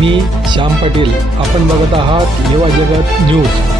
मी श्याम पाटील, आपण बघत आहात युवा जगत न्यूज।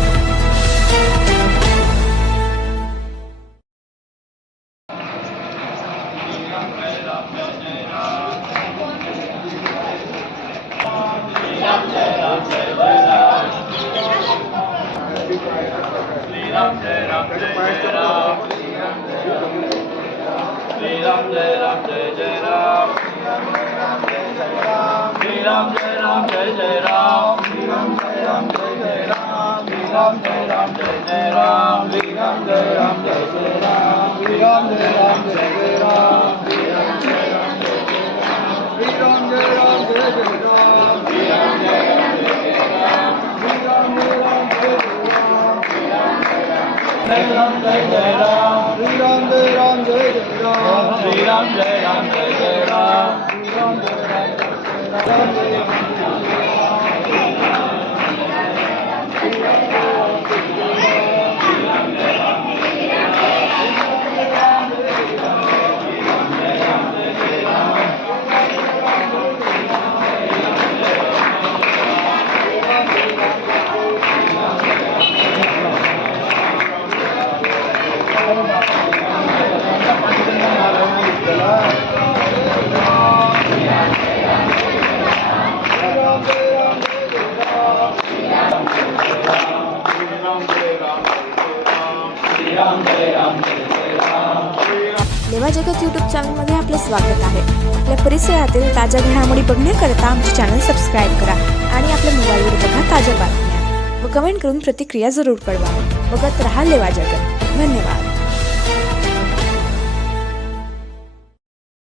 लेवा जगत यूट्यूब चॅनलमध्ये आपले स्वागत आहे। आपल्या परिसरातील ताज्या घडामोडी बघण्याकरता आमचे चॅनल सबस्क्राईब करा आणि आपल्या मोबाईलवर बघा ताज्या बातम्या व कमेंट करून प्रतिक्रिया जरूर कळवा। बघत रहा लेवा जगत। धन्यवाद।